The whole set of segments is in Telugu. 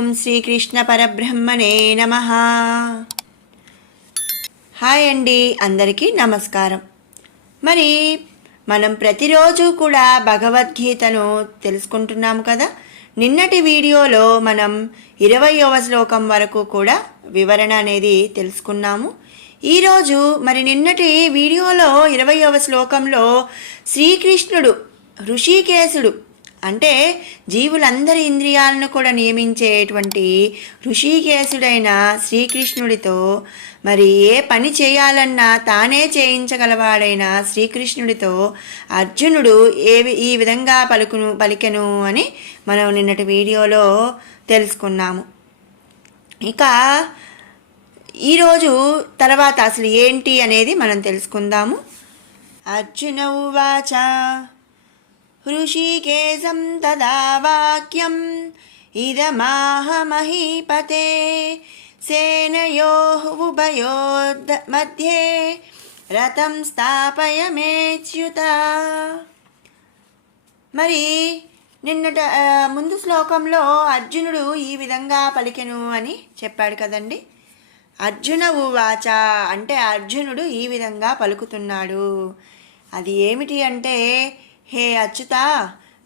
ఓం శ్రీకృష్ణ పరబ్రహ్మణే నమ. హాయ్ అండి అందరికీ నమస్కారం. మరి మనం ప్రతిరోజు కూడా భగవద్గీతను తెలుసుకుంటున్నాము కదా? నిన్నటి వీడియోలో మనం ఇరవయవ శ్లోకం వరకు కూడా వివరణ అనేది తెలుసుకున్నాము. ఈరోజు మరి నిన్నటి వీడియోలో ఇరవయవ శ్లోకంలో శ్రీకృష్ణుడు ఋషికేశుడు అంటే జీవులందరి ఇంద్రియాలను కూడా నియమించేటువంటి ఋషికేశుడైన శ్రీకృష్ణుడితో మరి ఏ పని చేయాలన్నా తానే చేయించగలవాడైన శ్రీకృష్ణుడితో అర్జునుడు ఏ ఈ విధంగా పలుకును పలికెను అని మనం నిన్నటి వీడియోలో తెలుసుకున్నాము. ఇక ఈరోజు తర్వాత అసలు ఏంటి అనేది మనం తెలుసుకుందాము. అర్జున ఉవాచ. హృషికేశం తదా వాక్యం ఇదమాహ మహీపతే సేనయో ఉభయోర్ద మధ్యే రథం స్థాపయమేచ్యుత మరి నిన్నట ముందు శ్లోకంలో అర్జునుడు ఈ విధంగా పలికెను అని చెప్పాడు కదండి. అర్జున ఉవాచ అంటే అర్జునుడు ఈ విధంగా పలుకుతున్నాడు. అది ఏమిటి అంటే హే అచ్యుత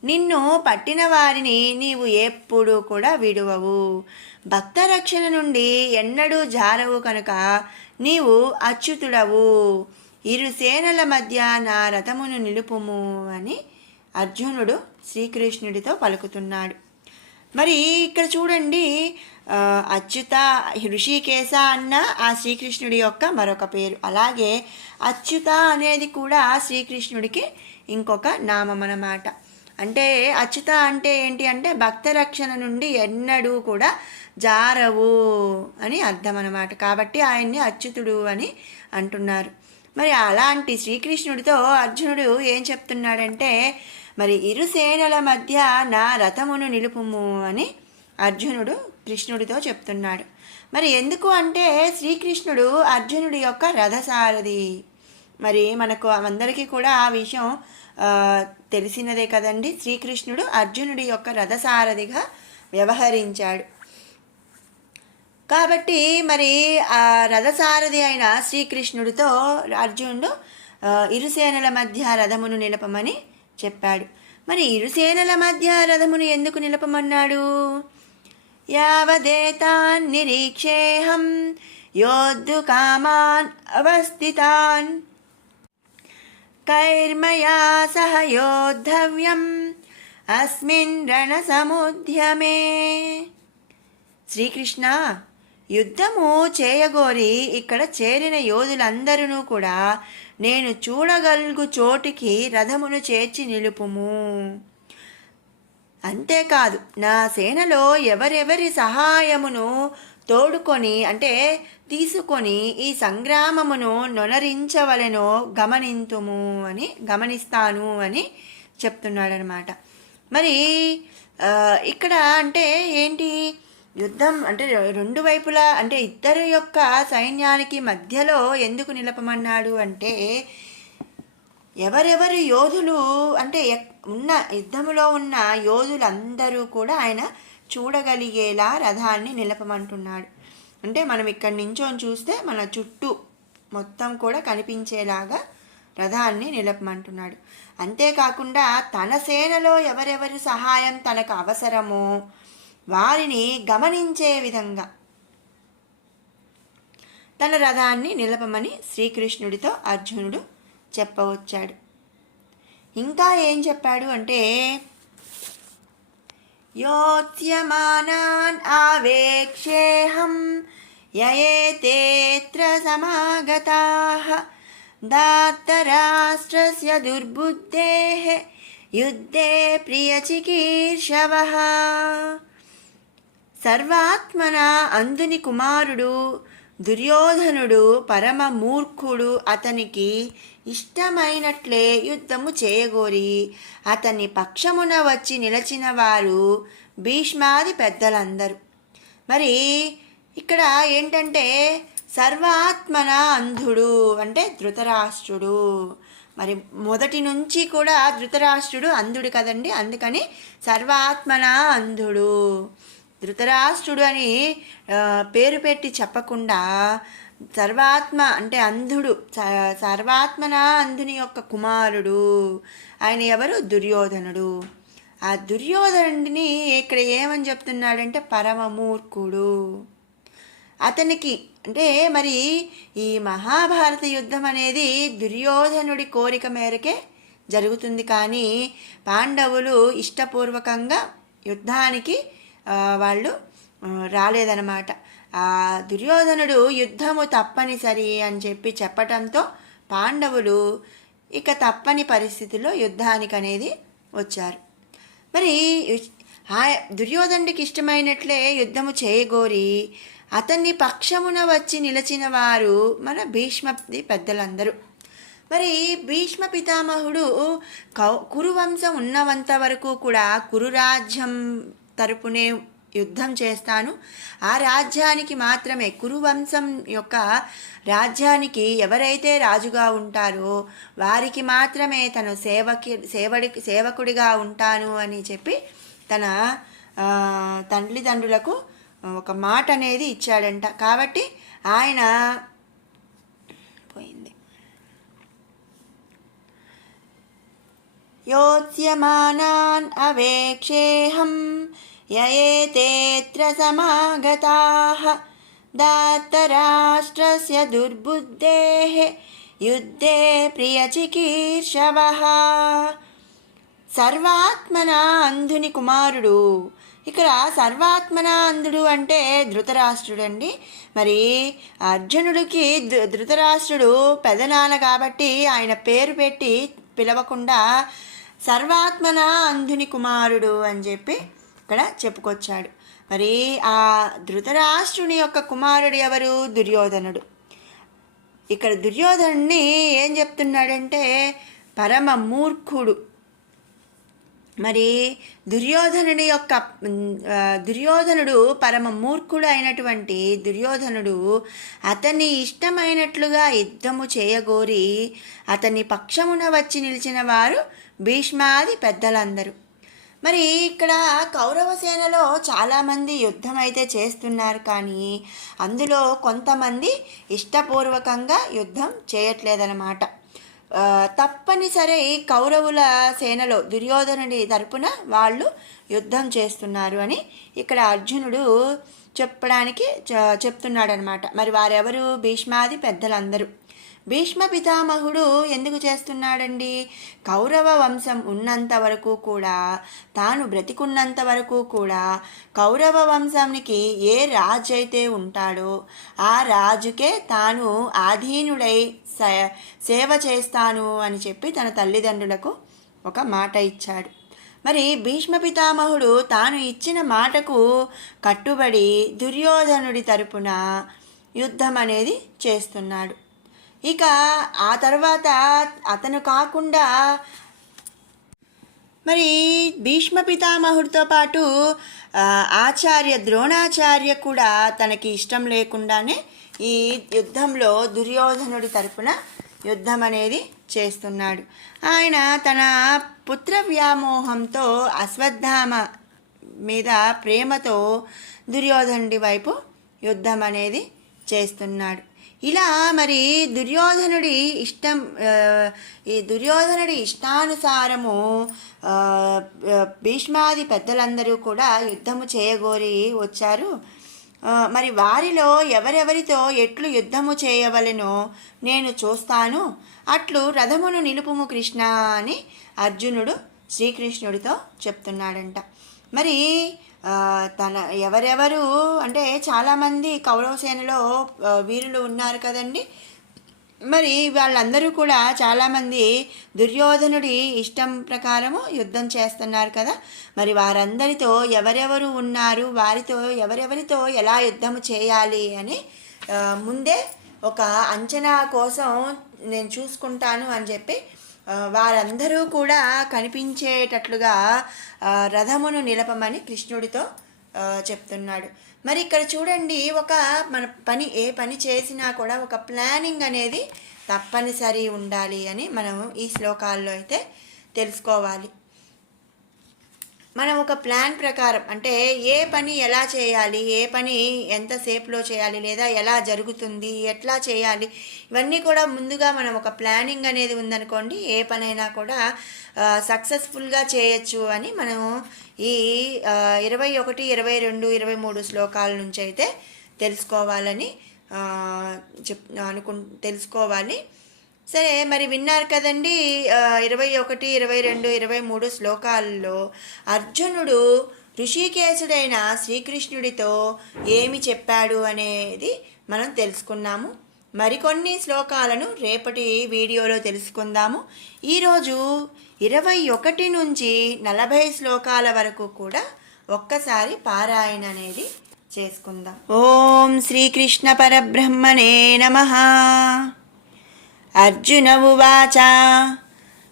నిన్ను పట్టిన వారిని నీవు ఎప్పుడూ కూడా విడువవు. భక్త రక్షణ నుండి ఎన్నడూ జారవు కనుక నీవు అచ్యుతుడవు. ఇరు సేనల మధ్య నా రథమును నిలుపుము అని అర్జునుడు శ్రీకృష్ణుడితో పలుకుతున్నాడు. మరి ఇక్కడ చూడండి అచ్యుత ఋషికేశ అన్న ఆ శ్రీకృష్ణుడి యొక్క మరొక పేరు. అలాగే అచ్యుత అనేది కూడా శ్రీకృష్ణుడికి ఇంకొక నామం అన్నమాట అంటే అచ్యుత అంటే ఏంటి అంటే భక్త రక్షణ నుండి ఎన్నడూ కూడా జారవు అని అర్థం అన్నమాట కాబట్టి ఆయన్ని అచ్యుతుడు అని అంటున్నారు. మరి అలాంటి శ్రీకృష్ణుడితో అర్జునుడు ఏం చెప్తున్నాడంటే మరి ఇరు సేనల మధ్య నా రథమును నిలుపుము అని అర్జునుడు కృష్ణుడితో చెప్తున్నాడు. మరి ఎందుకు అంటే శ్రీకృష్ణుడు అర్జునుడి యొక్క రథసారథి. మరి మనకు అందరికీ కూడా ఆ విషయం తెలిసినదే కదండి. శ్రీకృష్ణుడు అర్జునుడి యొక్క రథసారథిగా వ్యవహరించాడు. కాబట్టి మరి ఆ రథసారథి అయిన శ్రీకృష్ణుడితో అర్జునుడు ఇరుసేనల మధ్య రథమును నిలపమని చెప్పాడు. మరి ఇరుసేనల మధ్య రథమును ఎందుకు నిలపమన్నాడు? యావదేతాన్ నిరీక్షేహం యోద్ధు కామాన్ అవస్థితాన్. కైర్మయా సహ योद्धव्यम् అస్మిన్ రణసముద్యమే శ్రీకృష్ణ యుద్ధము చేయగోరి ఇక్కడ చేరిన యోధులందరూ కూడా నేను చూడగలుగు చోటికి రథమును చేర్చి నిలుపుము. అంతేకాదు నా సేనలో ఎవరెవరి సహాయమును తోడుకొని అంటే తీసుకొని ఈ సంగ్రామమును నొనరించవలెనో గమనింతుము అని గమనిస్తాను అని చెప్తున్నాడనమాట. మరి ఇక్కడ అంటే ఏంటి? యుద్ధం అంటే రెండు వైపులా అంటే ఇద్దరు యొక్క సైన్యానికి మధ్యలో ఎందుకు నిలపమన్నాడు అంటే ఎవరెవరు యోధులు అంటే ఎక్- ఉన్న యుద్ధములో ఉన్న యోధులందరూ కూడా ఆయన చూడగలిగేలా రథాన్ని నిలపమంటున్నాడు. అంటే మనం ఇక్కడి నించొని చూస్తే మన చుట్టూ మొత్తం కూడా కనిపించేలాగా రథాన్ని నిలపమంటున్నాడు. అంతేకాకుండా తన సేనలో ఎవరెవరి సహాయం తనకు అవసరమో వారిని గమనించే విధంగా తన రథాన్ని నిలపమని శ్రీకృష్ణుడితో అర్జునుడు చెప్పవచ్చాడు. ఇంకా ఏం చెప్పాడు అంటే యోత్యమానాన్ ఆవేక్షేహం యయేతేత్ర సమాగతాః దాత్తరాష్ట్రస్య దుర్బుద్ధేః యుద్ధే ప్రియచికీర్షవः సర్వాత్మన అందుని కుమారుడు దుర్యోధనుడు పరమ మూర్ఖుడు. అతనికి ఇష్టమైనట్లే యుద్ధము చేయగోరి. అతని పక్షమున వచ్చి నిలచిన వారు భీష్మాది పెద్దలందరూ. మరి ఇక్కడ ఏంటంటే సర్వాత్మన అంధుడు అంటే ధృతరాష్ట్రుడు. మరి మొదటి నుంచి కూడా ధృతరాష్ట్రుడు అంధుడు కదండి. అందుకని సర్వాత్మన అంధుడు. ధృతరాష్ట్రుడు అని పేరు పెట్టి చెప్పకుండా సర్వాత్మ అంటే అంధుడు స- సర్వాత్మన అంధుని యొక్క కుమారుడు ఆయన ఎవరు? దుర్యోధనుడు. ఆ దుర్యోధనుడిని ఇక్కడ ఏమని చెప్తున్నాడంటే పరమమూర్ఖుడు. అతనికి అంటే మరి ఈ మహాభారత యుద్ధం అనేది దుర్యోధనుడి కోరిక మేరకే జరుగుతుంది. కానీ పాండవులు ఇష్టపూర్వకంగా యుద్ధానికి వాళ్ళు రాలేదనమాట దుర్యోధనుడు యుద్ధము తప్పనిసరి అని చెప్పి చెప్పటంతో పాండవులు ఇక తప్పని పరిస్థితిలో యుద్ధానికి అనేది వచ్చారు. మరి ఆ దుర్యోధనుడికి ఇష్టమైనట్లే యుద్ధము చేయగోరి అతన్ని పక్షమున వచ్చి నిలిచిన వారు మన భీష్మది పెద్దలందరూ. మరి భీష్మ పితామహుడు కౌ కురువంశం ఉన్నంత వరకు కూడా కురు రాజ్యం తరపునే యుద్ధం చేస్తాను. ఆ రాజ్యానికి మాత్రమే కురువంశం యొక్క రాజ్యానికి ఎవరైతే రాజుగా ఉంటారో వారికి మాత్రమే తను సేవకి సేవడి సేవకుడిగా ఉంటాను అని చెప్పి తన తల్లిదండ్రులకు ఒక మాట అనేది ఇచ్చాడంట. కాబట్టి ఆయన योत्स्यमानान् अवेक्षेऽहं ययेतेऽत्र समागताः दात्तराष्ट्रस्य दुर्बुद्धेः युद्धे प्रियचिकीर्षवः సర్వాత్మన అంధుని కుమారుడు ఇక్కడ సర్వాత్మన అంధుడు అంటే ధృతరాష్ట్రుడు అండి మరి అర్జునుడికి ధృ- ధృతరాష్ట్రుడు పెదనాన్న కాబట్టి ఆయన పేరు పెట్టి పిలవకుండా సర్వాత్మన అంధుని కుమారుడు అని చెప్పి ఇక్కడ చెప్పుకొచ్చాడు. మరి ఆ ధృతరాష్ట్రుని యొక్క కుమారుడు ఎవరు? దుర్యోధనుడు. ఇక్కడ దుర్యోధనుడిని ఏం చెప్తున్నాడంటే పరమ మూర్ఖుడు. మరి దుర్యోధనుడి యొక్క దుర్యోధనుడు పరమ మూర్ఖుడు అయినటువంటి దుర్యోధనుడు అతన్ని ఇష్టమైనట్లుగా యుద్ధము చేయగోరి అతని పక్షమున వచ్చి నిలిచిన వారు భీష్మాది పెద్దలందరూ. మరి ఇక్కడ కౌరవ సేనలో చాలామంది యుద్ధం అయితే చేస్తున్నారు కానీ అందులో కొంతమంది ఇష్టపూర్వకంగా యుద్ధం చేయట్లేదన్నమాట. తప్పనిసరి కౌరవుల సేనలో దుర్యోధనుడి తరపున వాళ్ళు యుద్ధం చేస్తున్నారు అని ఇక్కడ అర్జునుడు చెప్పడానికి చెప్తున్నాడనమాట మరి వారెవరు? భీష్మాది పెద్దలందరూ. భీష్మ పితామహుడు ఎందుకు చేస్తున్నాడండి? కౌరవ వంశం ఉన్నంత వరకు కూడా తాను బ్రతికున్నంత వరకు కూడా కౌరవ వంశానికి ఏ రాజు అయితే ఉంటాడో ఆ రాజుకే తాను ఆధీనుడై సేవ చేస్తాను అని చెప్పి తన తల్లిదండ్రులకు ఒక మాట ఇచ్చాడు. మరి భీష్మ పితామహుడు తాను ఇచ్చిన మాటకు కట్టుబడి దుర్యోధనుడి తరపున యుద్ధం అనేది చేస్తున్నాడు. ఇక ఆ తర్వాత అతను కాకుండా మరి భీష్మ పితామహుడితో పాటు ఆచార్య ద్రోణాచార్య కూడా తనకి ఇష్టం లేకుండానే ఈ యుద్ధంలో దుర్యోధనుడి తరపున యుద్ధం అనేది చేస్తున్నాడు. ఆయన తన పుత్ర వ్యామోహంతో అశ్వత్థామ మీద ప్రేమతో దుర్యోధనుడి వైపు యుద్ధం అనేది చేస్తున్నాడు. ఇలా మరి దుర్యోధనుడి ఇష్టం ఈ దుర్యోధనుడి ఇష్టానుసారము భీష్మాది పెద్దలందరూ కూడా యుద్ధము చేయగోరి వచ్చారు. మరి వారిలో ఎవరెవరితో ఎట్లు యుద్ధము చేయవలెనో నేను చూస్తాను. అట్లు రథమును నిలుపుము కృష్ణ అని అర్జునుడు శ్రీకృష్ణుడితో చెప్తున్నాడంట. మరి తన ఎవరెవరు అంటే చాలామంది కౌరవ సేనలో వీరులు ఉన్నారు కదండి. మరి వాళ్ళందరూ కూడా చాలామంది దుర్యోధనుడి ఇష్టం ప్రకారము యుద్ధం చేస్తున్నారు కదా. మరి వారందరితో ఎవరెవరు ఉన్నారు వారితో ఎవరెవరితో ఎలా యుద్ధం చేయాలి అని ముందే ఒక అంచనా కోసం నేను చూసుకుంటాను అని చెప్పి వారందరూ కూడా కనిపించేటట్లుగా రథమును నిలపమని కృష్ణుడితో చెప్తున్నాడు. మరి ఇక్కడ చూడండి ఒక మన పని ఏ పని చేసినా కూడా ఒక ప్లానింగ్ అనేది తప్పనిసరి ఉండాలి అని మనం ఈ శ్లోకాల్లో అయితే తెలుసుకోవాలి. మనం ఒక ప్లాన్ ప్రకారం అంటే ఏ పని ఎలా చేయాలి ఏ పని ఎంతసేపులో చేయాలి లేదా ఎలా జరుగుతుంది ఎట్లా చేయాలి ఇవన్నీ కూడా ముందుగా మనం ఒక ప్లానింగ్ అనేది ఉందనుకోండి ఏ పనైనా కూడా సక్సెస్ఫుల్గా చేయొచ్చు అని మనం ఈ ఇరవై ఒకటి ఇరవై రెండు ఇరవై మూడు శ్లోకాల నుంచి అయితే తెలుసుకోవాలని చెప్ అనుకు తెలుసుకోవాలి. సరే మరి విన్నారు కదండి ఇరవై ఒకటి ఇరవై రెండు ఇరవై మూడు శ్లోకాల్లో అర్జునుడు ఋషికేశుడైన శ్రీకృష్ణుడితో ఏమి చెప్పాడు అనేది మనం తెలుసుకున్నాము. మరికొన్ని శ్లోకాలను రేపటి వీడియోలో తెలుసుకుందాము. ఈరోజు ఇరవై ఒకటి నుంచి నలభై శ్లోకాల వరకు కూడా ఒక్కసారి పారాయణ అనేది చేసుకుందాం. ఓం శ్రీకృష్ణ పరబ్రహ్మణే నమ. अर्जुन उवाच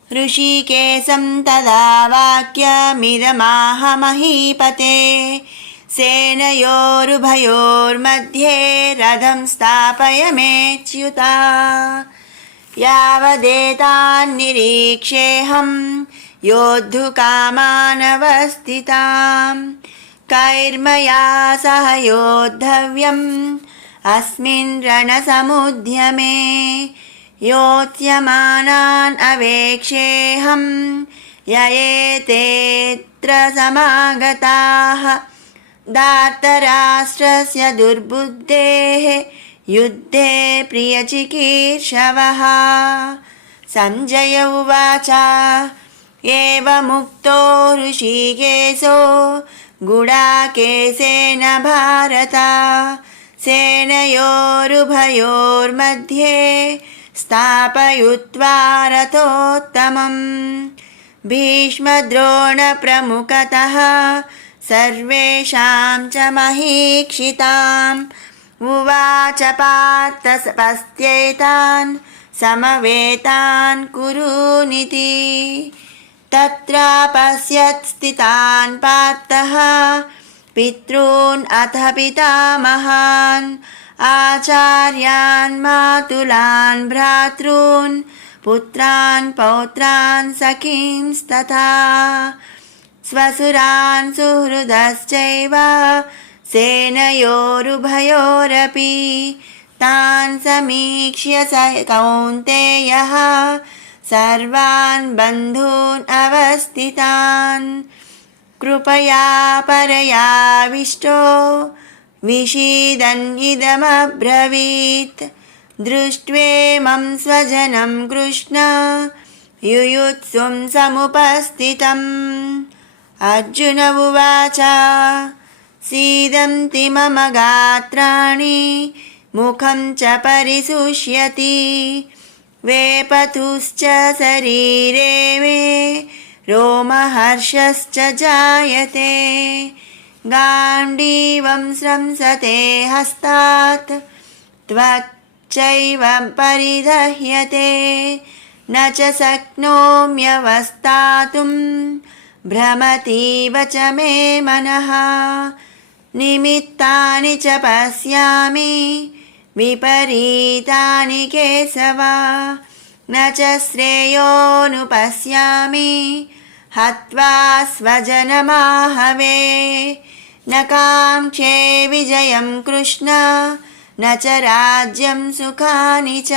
ऋषिकेशं तदा वाक्यमिदमाहमहीपते सेनयोरुभयोर्मध्ये रथं स्थापयमेच्युता यावदेतान्निरीक्षेऽहं योद्धुकामानवस्थितां कैर्मया सह योद्धव्यम् अस्मिन् रणसमुद्यमे योत्स्यमानान् अवेक्षेऽहं ययेतेऽत्र समागताः। दार्तराष्ट्रस्य दुर्बुद्धेः युद्धे प्रियचिकीर्षवः। सञ्जय उवाच, एवमुक्तो ऋषिकेशो, गुडाकेशेन भारत। सेनयोरुभयोर्मध्ये स्थापयित्वा रथोत्तमम् भीष्मद्रोणप्रमुखतः सर्वेषां च महीक्षिताम् उवाच पार्थपस्त्यैतान् समवेतान् कुरूनिति तत्र पश्यत् स्थितान् पार्थः पितॄन् अथ पितामहान् आचार्यान् मातुलान् भ्रातॄन् पुत्रान् पौत्रान् सखींस्तथा स्वसुरान् सुहृदश्चैव सेनयोरुभयोरपि तान् समीक्ष्य स कौन्तेयः सर्वान् बन्धून् अवस्थितान् कृपया परयाविष्टो विषीदन्निदमब्रवीत् दृष्ट्वेमं स्वजनं कृष्ण युयुत्सुं समुपस्थितम् अर्जुन उवाच सीदन्ति मम गात्राणि मुखं च परिशुष्यति वेपथुश्च शरीरे मे रोमहर्षश्च जायते गाण्डीवं स्रंसते हस्तात् त्वच्चैव परिदह्यते न च शक्नोम्यवस्थातुं भ्रमतीव च मे मनः निमित्तानि च पश्यामि विपरीतानि केशवा न च श्रेयोनुपश्यामि हत्वा स्वजनमाहवे न काङ्क्षे विजयं कृष्ण न च राज्यं सुखानि च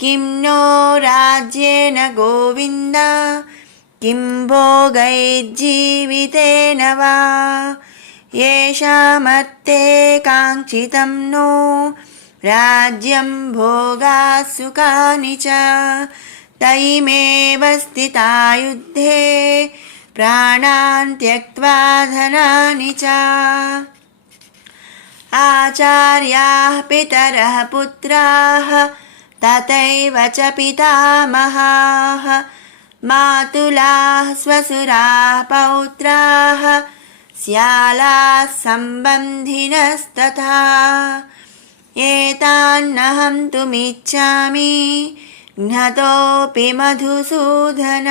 किं नो राज्येन गोविन्द किं भोगैर्जीवितेन वा येषामर्थे काङ्क्षितं नो राज्यं भोगाः सुखानि च तैमेव स्थिता युद्धे प्राणान् त्यक्त्वा धनानि च। आचार्याः पितरः पुत्राः तथैव च पितामहाः। मातुलाः स्वसुराः पौत्राः स्यालाः सम्बन्धिनस्तथा। एतान्नहं तुमिच्छामि। ज्ञतोऽपि मधुसूदन।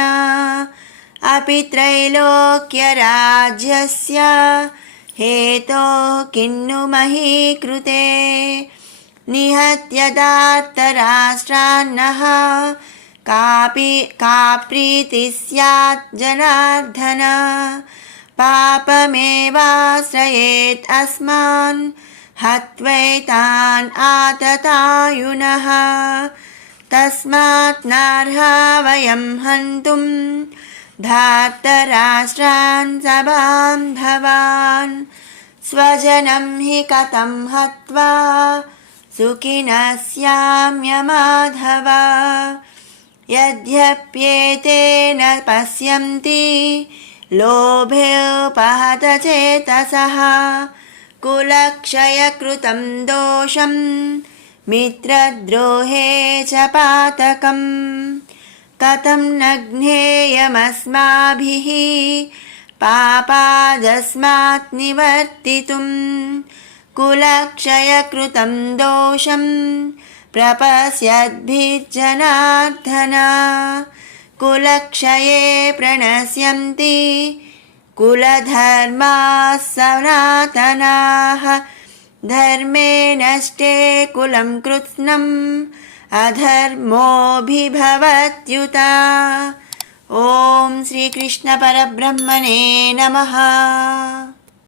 अपि त्रैलोक्यराज्यस्य हेतो किन्नु मही कृते निहत्य कापि का प्रीतिः स्यात् जनार्दन। पापमेवाश्रयेत् अस्मान् हत्वैतान् आततायुनः। तस्मात् नार्हा वयं हन्तुं धार्तराष्ट्रान् सबान्धवान् स्वजनं हि कथं हत्वा सुखिनः स्याम्यमाधव यद्यप्येतेन पश्यन्ति लोभोपहतचेतसः कुलक्षयकृतं दोषं मित्रद्रोहे च पातकम् कथं न ज्ञेयमस्माभिः पापादस्मात् निवर्तितुं कुलक्षयकृतं दोषं प्रपश्यद्भिर्जनार्दन कुलक्षये प्रणश्यन्ति कुलधर्माः सनातनाः धर्मे नष्टे कुलं कृत्स्नम् अधर्मोऽभिभवत्युता। ॐ श्रीकृष्णपरब्रह्मणे नमः।